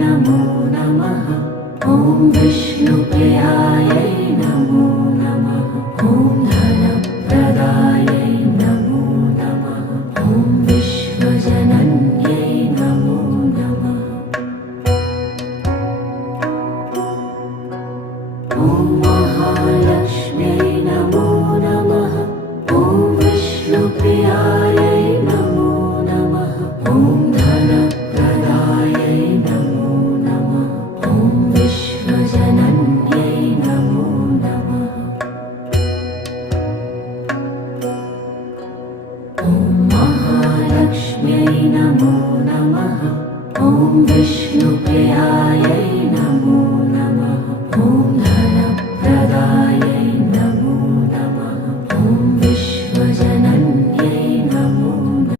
नमो नमः। ॐ विष्णुप्रियायै नमो नमः। ॐ धनप्रदायै नमो नमः। ॐ विश्वजनन्यै नमो नमः। ॐ महालक्ष्म्यै नमो नमः। ॐ विष्णुप्रियायै नमो नमः। ॐ धनप्रदायै नमो नमः। ॐ विश्वजनन्यै नमो नमः। ॐ महालक्ष्म्यै नमो नमः। ॐ विष्णुप्रियायै